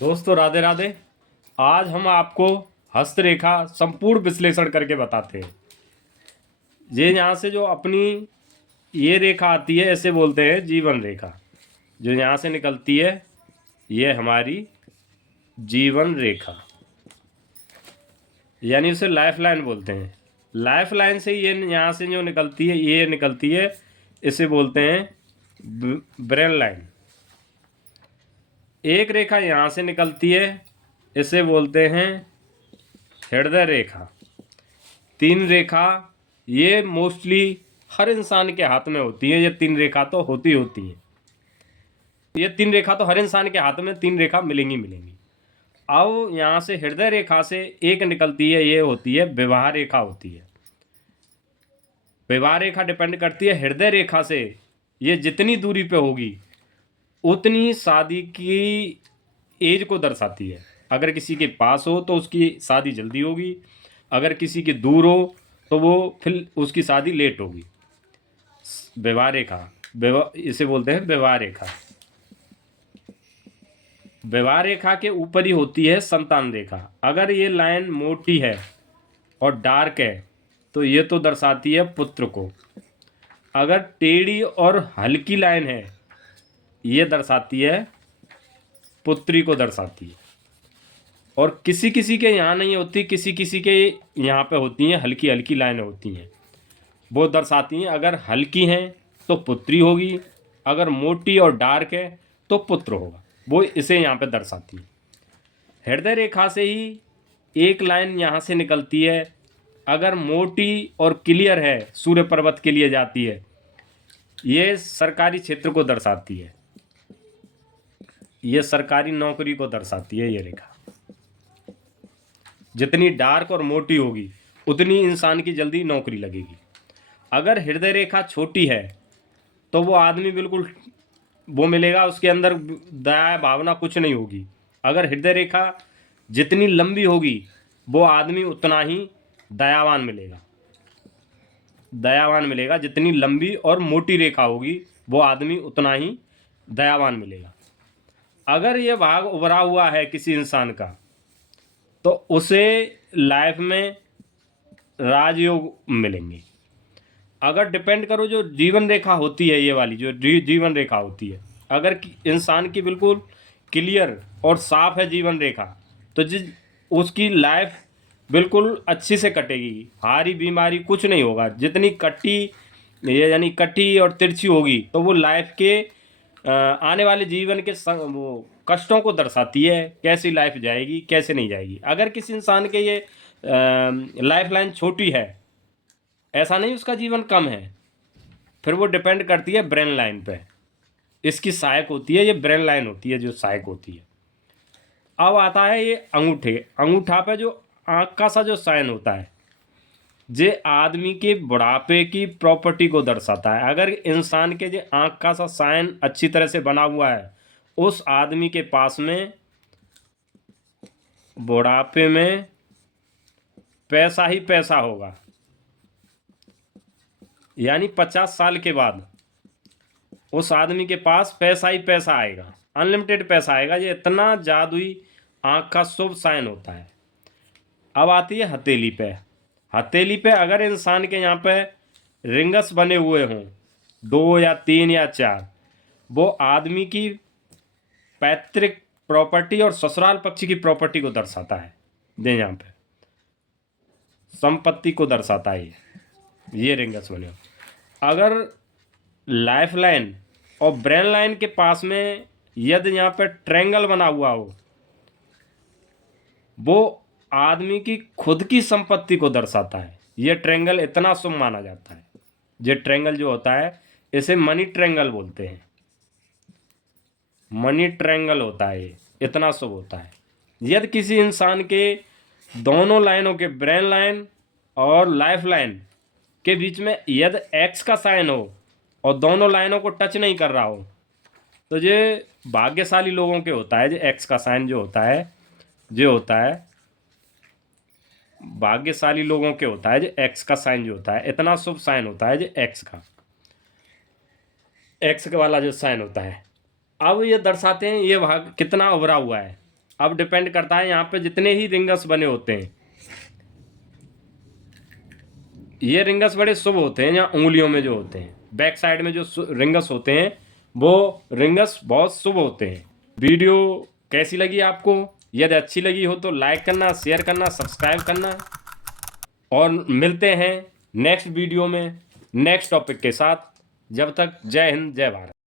दोस्तों राधे राधे। आज हम आपको हस्तरेखा संपूर्ण विश्लेषण करके बताते हैं। ये यहाँ से जो अपनी ये रेखा आती है ऐसे बोलते हैं जीवन रेखा। जो यहाँ से निकलती है ये हमारी जीवन रेखा, यानी उसे लाइफ लाइन बोलते हैं। लाइफ लाइन से ये यहाँ से जो निकलती है ये निकलती है, इसे बोलते हैं ब्रेन लाइन। एक रेखा यहाँ से निकलती है, इसे बोलते हैं हृदय रेखा। तीन रेखा ये मोस्टली हर इंसान के हाथ में होती है। ये तीन रेखा तो होती है। ये तीन रेखा तो हर इंसान के हाथ में तीन रेखा मिलेंगी। अब यहाँ से हृदय रेखा से एक निकलती है, ये होती है विवाह रेखा होती है। विवाह रेखा डिपेंड करती है हृदय रेखा से। ये जितनी दूरी पे होगी उतनी शादी की एज को दर्शाती है। अगर किसी के पास हो तो उसकी शादी जल्दी होगी, अगर किसी के दूर हो तो वो फिर उसकी शादी लेट होगी। विवाह रेखा, इसे बोलते हैं विवाह रेखा। विवाह रेखा के ऊपर ही होती है संतान रेखा। अगर ये लाइन मोटी है और डार्क है तो ये तो दर्शाती है पुत्र को। अगर टेढ़ी और हल्की लाइन है ये दर्शाती है पुत्री को दर्शाती है। और किसी किसी के यहाँ नहीं होती, किसी किसी के यहाँ पे होती हैं, हल्की हल्की लाइनें होती हैं, वो दर्शाती हैं। अगर हल्की हैं तो पुत्री होगी, अगर मोटी और डार्क है तो पुत्र होगा। वो इसे यहाँ पे दर्शाती है। हृदय रेखा से ही एक लाइन यहाँ से निकलती है। अगर मोटी और क्लियर है, सूर्य पर्वत के लिए जाती है, ये सरकारी क्षेत्र को दर्शाती है, ये सरकारी नौकरी को दर्शाती है। ये रेखा जितनी डार्क और मोटी होगी उतनी इंसान की जल्दी नौकरी लगेगी। अगर हृदय रेखा छोटी है तो वो आदमी बिल्कुल वो मिलेगा, उसके अंदर दया भावना कुछ नहीं होगी। अगर हृदय रेखा जितनी लंबी होगी वो आदमी उतना ही दयावान मिलेगा। जितनी लंबी और मोटी रेखा होगी वो आदमी उतना ही दयावान मिलेगा। अगर ये भाग उभरा हुआ है किसी इंसान का तो उसे लाइफ में राजयोग मिलेंगे। अगर डिपेंड करो जो जीवन रेखा होती है, ये वाली जो जीवन रेखा होती है, अगर इंसान की बिल्कुल क्लियर और साफ है जीवन रेखा तो उसकी लाइफ बिल्कुल अच्छी से कटेगी, हारी बीमारी कुछ नहीं होगा। जितनी कट्टी ये यानी कट्टी और तिरछी होगी तो वो लाइफ के आने वाले जीवन के वो कष्टों को दर्शाती है, कैसी लाइफ जाएगी कैसे नहीं जाएगी। अगर किसी इंसान के ये लाइफ लाइन छोटी है, ऐसा नहीं उसका जीवन कम है, फिर वो डिपेंड करती है ब्रेन लाइन पे। इसकी सहायक होती है, ये ब्रेन लाइन होती है जो सहायक होती है। अब आता है ये अंगूठा पे जो आँख का सा जो साइन होता है, जे आदमी के बुढ़ापे की प्रॉपर्टी को दर्शाता है। अगर इंसान के जो आँख का सा साइन अच्छी तरह से बना हुआ है, उस आदमी के पास में बुढ़ापे में पैसा ही पैसा होगा। यानी 50 साल के बाद उस आदमी के पास पैसा ही पैसा आएगा, अनलिमिटेड पैसा आएगा। ये इतना जादुई आँख का शुभ साइन होता है। अब आती है हथेली पे। हथेली पे अगर इंसान के यहाँ पे रिंगस बने हुए हों, 2 या 3 या 4, वो आदमी की पैतृक प्रॉपर्टी और ससुराल पक्ष की प्रॉपर्टी को दर्शाता है। दे यहाँ पे संपत्ति को दर्शाता है ये रिंगस बने हो। अगर लाइफ लाइन और ब्रेन लाइन के पास में यदि यहाँ पे ट्रायंगल बना हुआ हो, वो आदमी की खुद की संपत्ति को दर्शाता है। ये ट्रायंगल इतना शुभ माना जाता है। ये ट्रायंगल जो होता है इसे मनी ट्रायंगल बोलते हैं। मनी ट्रायंगल होता है, ये इतना शुभ होता है। यदि किसी इंसान के दोनों लाइनों के ब्रेन लाइन और लाइफ लाइन के बीच में यदि एक्स का साइन हो और दोनों लाइनों को टच नहीं कर रहा हो तो ये भाग्यशाली लोगों के होता है। जो एक्स का साइन जो होता है भाग्यशाली लोगों के होता है। जो एक्स का साइन जो होता है इतना शुभ साइन होता है, जो एक्स का वाला जो साइन होता है। अब ये दर्शाते हैं ये भाग कितना उभरा हुआ है। अब डिपेंड करता है यहाँ पे जितने ही रिंगस बने होते हैं, ये रिंगस बड़े शुभ होते हैं, यहाँ उंगलियों में जो होते हैं, बैक साइड में जो रिंगस होते हैं वो रिंगस बहुत शुभ होते हैं। वीडियो कैसी लगी आपको? यदि अच्छी लगी हो तो लाइक करना, शेयर करना, सब्सक्राइब करना, और मिलते हैं नेक्स्ट वीडियो में नेक्स्ट टॉपिक के साथ। जब तक जय हिंद, जय भारत।